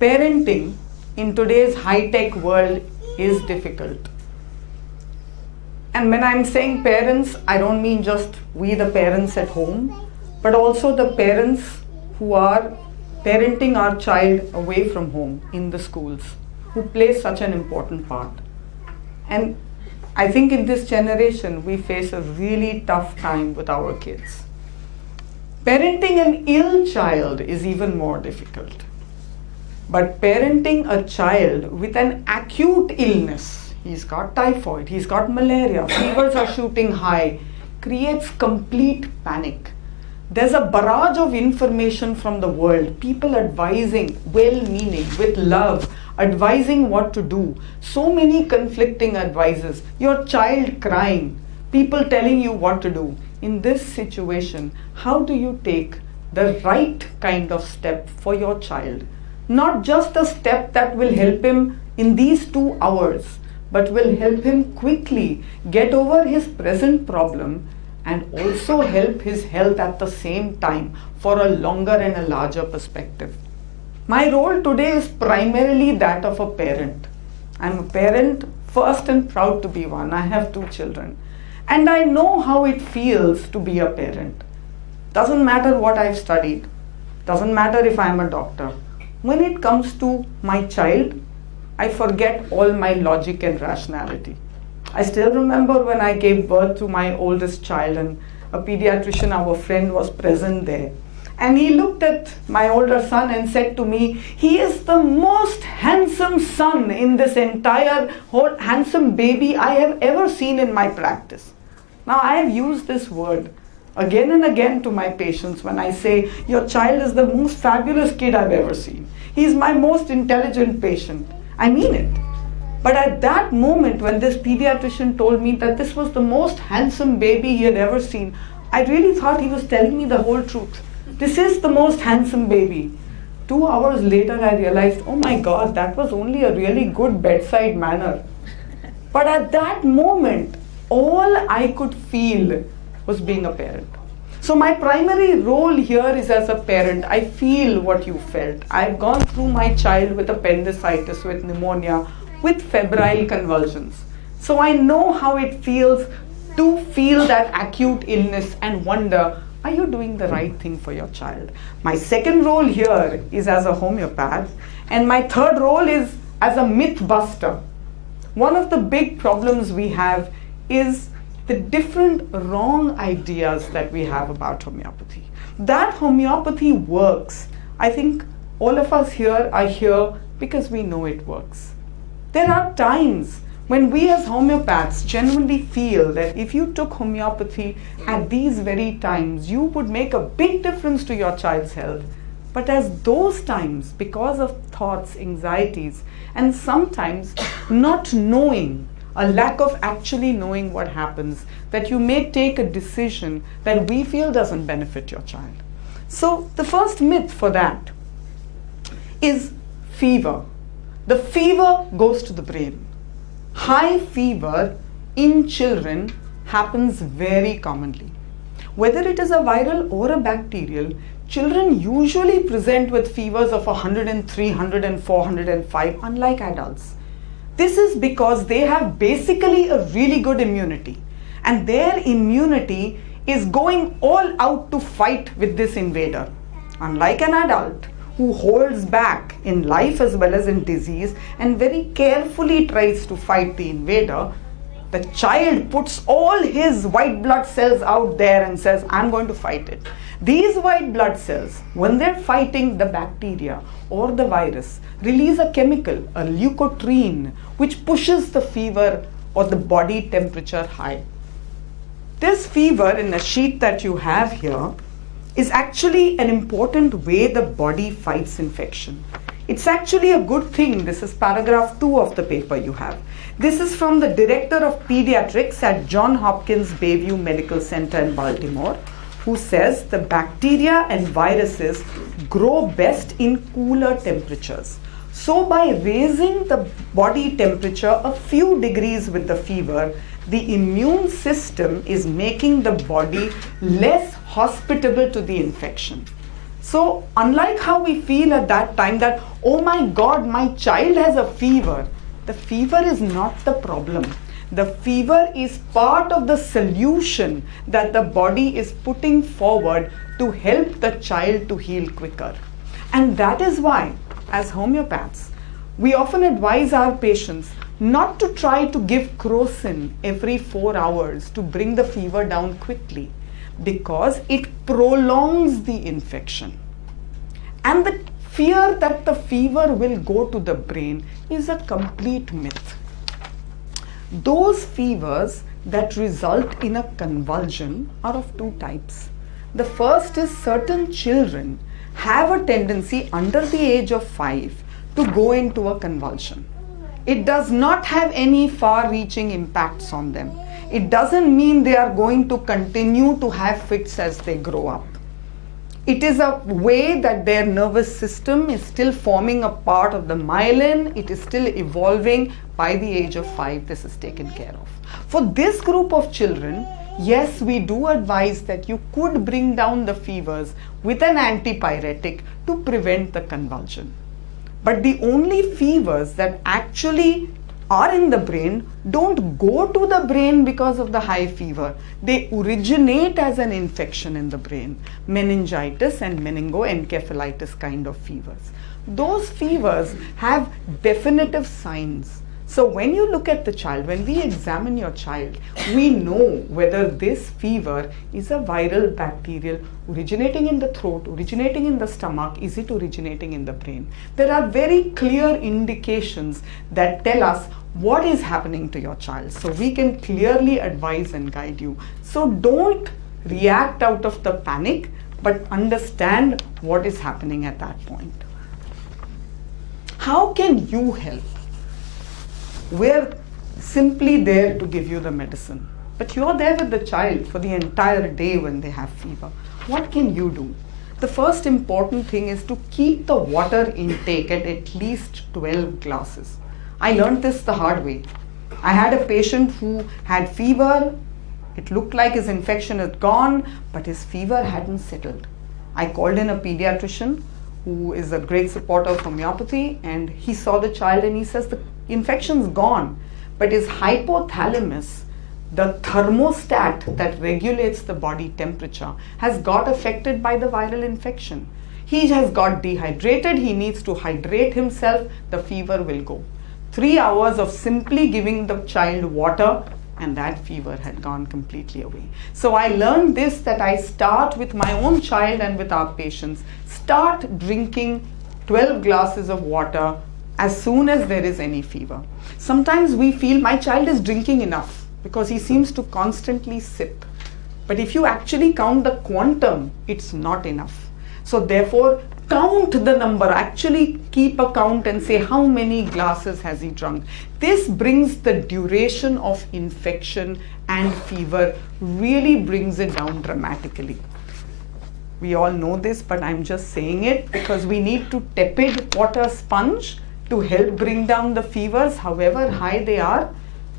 parenting in today's high-tech world is difficult. And when I'm saying parents, I don't mean just we the parents at home, but also the parents who are parenting our child away from home in the schools, who play such an important part. And I think in this generation, we face a really tough time with our kids. Parenting an ill child is even more difficult. But parenting a child with an acute illness, he's got typhoid, he's got malaria, fevers are shooting high, creates complete panic. There's a barrage of information from the world, people advising, well-meaning, with love, advising what to do. So many conflicting advices. Your child crying, people telling you what to do. In this situation, how do you take the right kind of step for your child? Not just a step that will help him in these 2 hours, but will help him quickly get over his present problem and also help his health at the same time for a longer and a larger perspective. My role today is primarily that of a parent. I'm a parent first and proud to be one. I have 2 children. And I know how it feels to be a parent. Doesn't matter what I've studied. Doesn't matter if I'm a doctor. When it comes to my child, I forget all my logic and rationality. I still remember when I gave birth to my oldest child, and a pediatrician, our friend, was present there. And he looked at my older son and said to me, he is the most handsome son in this entire whole handsome baby I have ever seen in my practice. Now I have used this word again and again to my patients when I say, your child is the most fabulous kid I've ever seen. He's my most intelligent patient. I mean it. But at that moment when this pediatrician told me that this was the most handsome baby he had ever seen, I really thought he was telling me the whole truth. This is the most handsome baby. 2 hours later I realized, oh my God, that was only a really good bedside manner. But at that moment, all I could feel was being a parent. So my primary role here is as a parent. I feel what you felt. I've gone through my child with appendicitis, with pneumonia, with febrile convulsions. So I know how it feels to feel that acute illness and wonder, are you doing the right thing for your child? My second role here is as a homeopath, and my third role is as a myth buster. One of the big problems we have is the different wrong ideas that we have about homeopathy. That homeopathy works. I think all of us here are here because we know it works. There are times when we as homeopaths genuinely feel that if you took homeopathy at these very times, you would make a big difference to your child's health. But as those times, because of thoughts, anxieties, and sometimes not knowing, a lack of actually knowing what happens, that you may take a decision that we feel doesn't benefit your child. So the first myth for that is fever. The fever goes to the brain. High fever in children happens very commonly. Whether it is a viral or a bacterial, children usually present with fevers of 103, 104, 105, unlike adults. This is because they have basically a really good immunity, and their immunity is going all out to fight with this invader. Unlike an adult who holds back in life as well as in disease and very carefully tries to fight the invader, the child puts all his white blood cells out there and says, I'm going to fight it. These white blood cells, when they're fighting the bacteria or the virus, release a chemical, a leukotriene, which pushes the fever or the body temperature high. This fever in the sheet that you have here is actually an important way the body fights infection. It's actually a good thing. This is paragraph 2 of the paper you have. This is from the director of pediatrics at Johns Hopkins Bayview Medical Center in Baltimore, who says the bacteria and viruses grow best in cooler temperatures. So by raising the body temperature a few degrees with the fever, the immune system is making the body less hospitable to the infection. So unlike how we feel at that time that, oh my God, my child has a fever, the fever is not the problem. The fever is part of the solution that the body is putting forward to help the child to heal quicker. And that is why, as homeopaths, we often advise our patients not to try to give Crocin every 4 hours to bring the fever down quickly, because it prolongs the infection. And the fear that the fever will go to the brain is a complete myth. Those fevers that result in a convulsion are of two types. The first is certain children have a tendency under the age of 5 to go into a convulsion. It does not have any far-reaching impacts on them. It doesn't mean they are going to continue to have fits as they grow up. It is a way that their nervous system is still forming a part of the myelin. It is still evolving. By the age of 5, this is taken care of. For this group of children, yes, we do advise that you could bring down the fevers with an antipyretic to prevent the convulsion. But the only fevers that actually are in the brain don't go to the brain because of the high fever. They originate as an infection in the brain, meningitis and meningoencephalitis kind of fevers. Those fevers have definitive signs. So when you look at the child, when we examine your child, we know whether this fever is a viral, bacterial, originating in the throat, originating in the stomach, is it originating in the brain? There are very clear indications that tell us what is happening to your child. So we can clearly advise and guide you. So don't react out of the panic, but understand what is happening at that point. How can you help? We're simply there to give you the medicine, but you're there with the child for the entire day when they have fever. What can you do? The first important thing is to keep the water intake at least 12 glasses. I learned this the hard way. I had a patient who had fever. It looked like his infection had gone, but his fever hadn't settled. I called in a pediatrician who is a great supporter of homeopathy, and he saw the child and he says the infection's gone, but his hypothalamus, the thermostat that regulates the body temperature, has got affected by the viral infection. He has got dehydrated, he needs to hydrate himself, the fever will go. 3 hours of simply giving the child water and that fever had gone completely away. So I learned this, that I start with my own child and with our patients. Start drinking 12 glasses of water as soon as there is any fever. Sometimes we feel my child is drinking enough because he seems to constantly sip. But if you actually count the quantum, it's not enough. So therefore, count the number, actually keep a count and say how many glasses has he drunk. This brings the duration of infection and fever, really brings it down dramatically. We all know this, but I'm just saying it because we need to tepid water sponge to help bring down the fevers, however high they are.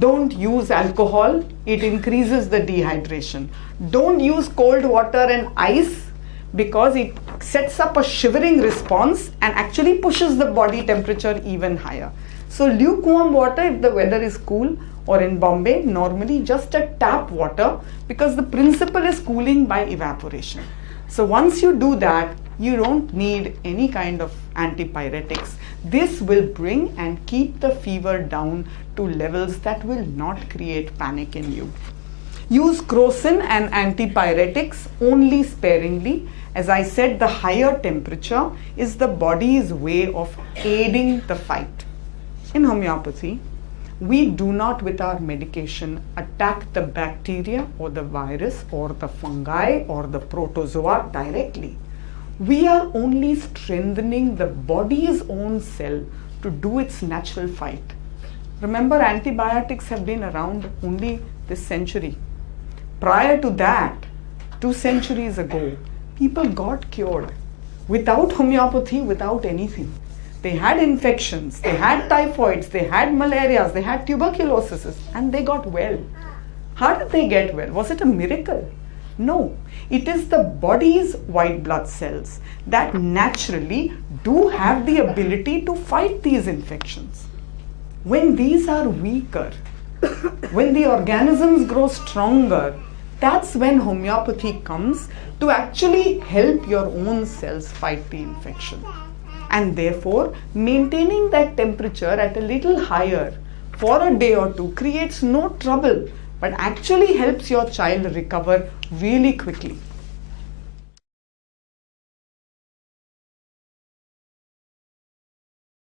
Don't use alcohol, it increases the dehydration. Don't use cold water and ice because it sets up a shivering response and actually pushes the body temperature even higher. So lukewarm water if the weather is cool, or in Bombay, normally just a tap water because the principle is cooling by evaporation. So once you do that, you don't need any kind of antipyretics. This will bring and keep the fever down to levels that will not create panic in you. Use Crocin and antipyretics only sparingly. As I said, the higher temperature is the body's way of aiding the fight. In homeopathy, we do not with our medication attack the bacteria or the virus or the fungi or the protozoa directly. We are only strengthening the body's own cell to do its natural fight. Remember, antibiotics have been around only this century. Prior to that, 2 centuries ago, people got cured without homeopathy, without anything. They had infections, they had typhoids, they had malarias, they had tuberculosis, and they got well. How did they get well? Was it a miracle? No, it is the body's white blood cells that naturally do have the ability to fight these infections. When these are weaker, when the organisms grow stronger, that's when homeopathy comes to actually help your own cells fight the infection. And therefore, maintaining that temperature at a little higher for a day or two creates no trouble, but actually helps your child recover really quickly.